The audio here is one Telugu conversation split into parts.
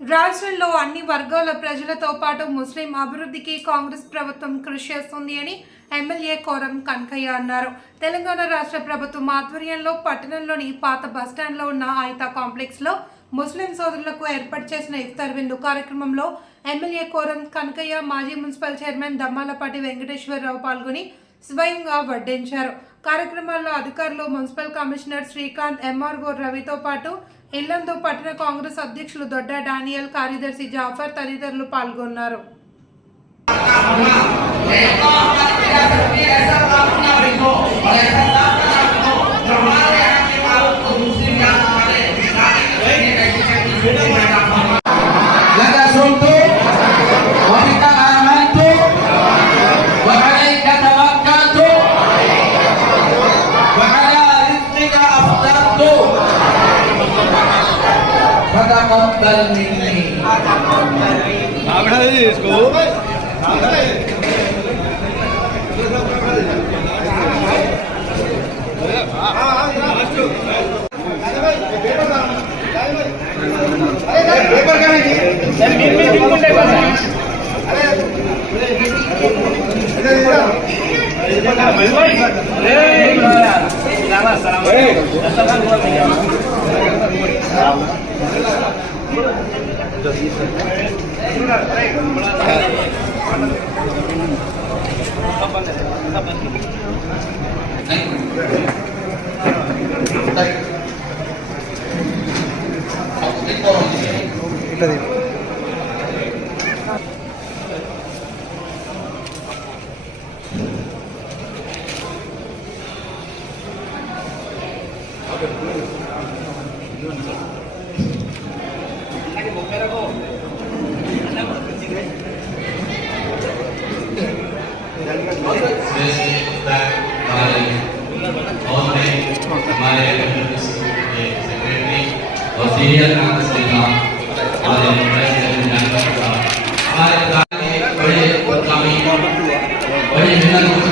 రాష్ట్రంలో అన్ని వర్గాల ప్రజలతో పాటు ముస్లిం అభివృద్ధికి కాంగ్రెస్ ప్రభుత్వం కృషి చేస్తుంది అని ఎమ్మెల్యే కోరం కనకయ్య అన్నారు. తెలంగాణ రాష్ట్ర ప్రభుత్వం ఆధ్వర్యంలో పట్టణంలోని పాత బస్టాండ్లో ఉన్న ఆయతా కాంప్లెక్స్లో ముస్లిం సోదరులకు ఏర్పాటు చేసిన ఇఫ్తార్ విందు కార్యక్రమంలో ఎమ్మెల్యే కోరం కనకయ్య మాజీ మున్సిపల్ చైర్మన్ దమ్మాలపాటి వెంకటేశ్వరరావు పాల్గొని స్వయంగా వడ్డించారు. కార్యక్రమాల్లో అధికారులు మున్సిపల్ కమిషనర్ శ్రీకాంత్ ఎంఆర్ఓ రవితో పాటు ఇల్లందు పట్టణ కాంగ్రెస్ అధ్యక్షులు దొడ్డ డానియల్ కార్యదర్శి జాఫర్ తదితరులు పాల్గొన్నారు. తీసుకో Hey! y pedir. Esto بڑی محنت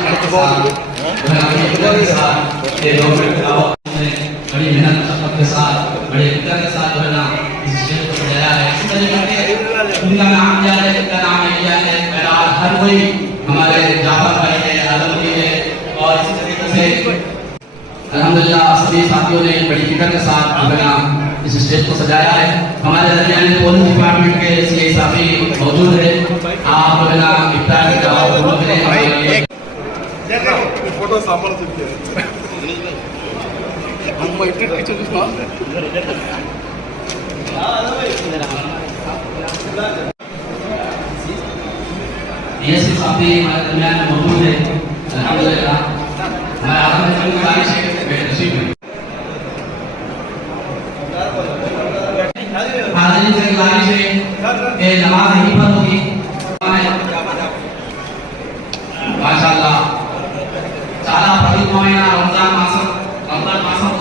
الحمدللہ سبھی ساتھیوں نے بڑی فکر کے ساتھ اپنا اس اسٹیج کو سجایا ہے۔ ہمارے درمیان پولنگ ڈپارٹمنٹ کے سی اے صافی موجود ہے آپ بنا افطار کے جواب دونوں کے لیے photo సామర్థ్యం అమ్మ ఇంటి یہ صرف آپ ہمارے درمیان موجود ہے الحمد للہ ہمارے آدم گزارش ہے۔ गुजारिश है कि तशरीफ में हाजिर से गुजारिश है कि नमाज यहीं पर होगी మాషాల్లా చాలా పవిత్రమైన రంజాన్ మాసం రంజాన్ మాసం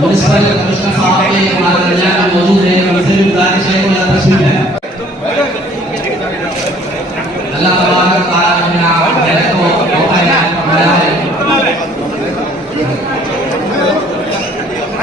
म्यूनिसिपल कमिश्नर साहब भी हमारे दरमियान में मौजूद है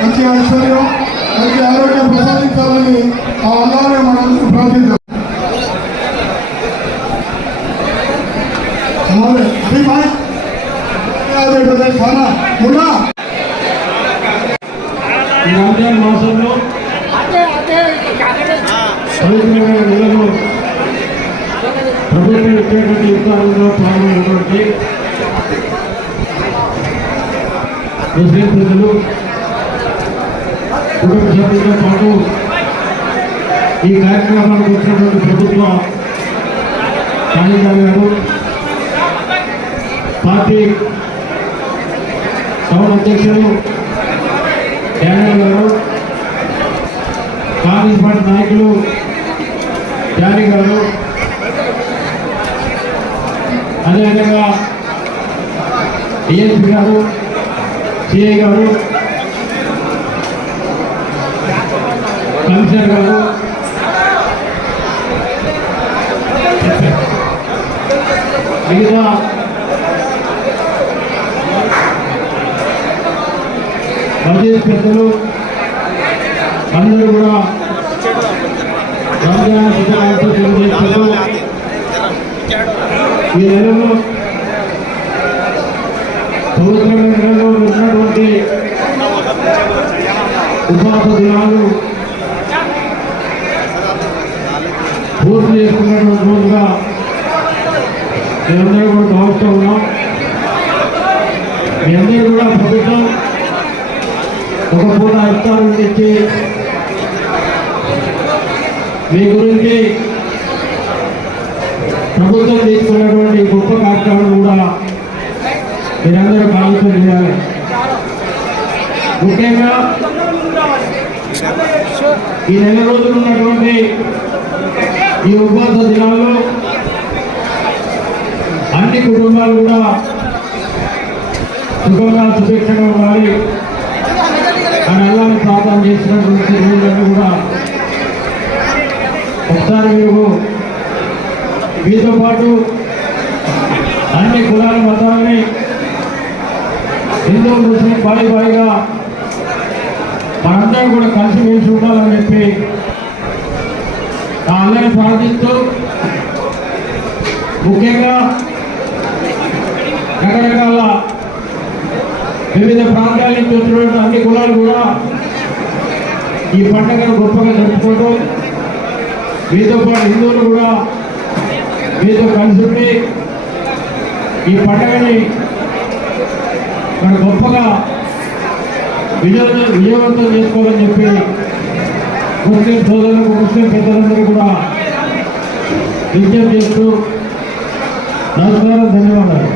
మంచి ఐశ్వర్యం మంచి ఆరోగ్యం ప్రసాదించాలని ఆ అల్లాన్ని మనందరూ ప్రార్థిద్దాం మాసంలో ప్రభుత్వం ఇచ్చేటువంటి యుద్ధాలలో పాల్గొన్నటువంటి ముస్లిం ప్రజలు కుటుంబ సభ్యులతో పాటు ఈ కార్యక్రమానికి వచ్చినటువంటి ప్రభుత్వ కార్యదర్శి గారు పార్టీ టౌన్ అధ్యక్షులు డానియల్ గారు కాంగ్రెస్ పార్టీ నాయకులు జానీ గారు అదేవిధంగా డిఎస్పీ గారు సిఐ గారు కమిషనర్ గారు. మిగతా పెద్దలు అందరూ కూడా రంజాన్ ఈ నెలలో పవిత్రమైన నెలలో ఉన్నటువంటి ఉపవాస దినాలు పూర్తి చేసుకున్నటువంటి రోజుగా మేమందరూ కూడా భావిస్తూ ఉన్నాం. మీ అందరూ కూడా ప్రభుత్వం ఒక పూట అర్థాలను తెచ్చి మీ గురించి ప్రభుత్వం తీసుకున్నటువంటి గొప్ప కార్యక్రమం కూడా మీరందరూ ఆలోచన చేయాలి ముఖ్యంగా ఈ నెల రోజులు ఉన్నటువంటి ఈ ఉపవాస దినాల్లో అన్ని కుటుంబాలు కూడా సుఖంగా సుభిక్షంగా ఉండాలి. అని అల్లాన్ని ప్రార్థన చేసినటువంటి రోజులన్నీ కూడా ఒకసారి మీరు మీతో పాటు అన్ని కులాల మతాలని హిందూ ముస్లిం బాయి బాయిగా మనందరం కూడా కలిసిమెలిసి ఉండాలని చెప్పి ఆన్లైన్ సాధిస్తూ ముఖ్యంగా రకరకాల వివిధ ప్రాంతాల నుంచి వచ్చినటువంటి అన్ని కులాలు కూడా ఈ పండుగను గొప్పగా జరుపుకుంటూ మీతో పాటు హిందువులు కూడా మీతో కలిసి ఉండి ఈ పండుగని మన గొప్పగా విజయ విజయవంతం చేసుకోవాలని చెప్పి ముస్లిం సోదరులకు ముస్లిం పెద్దలందరూ కూడా విజ్ఞప్తి చేస్తూ నమస్కారం ధన్యవాదాలు.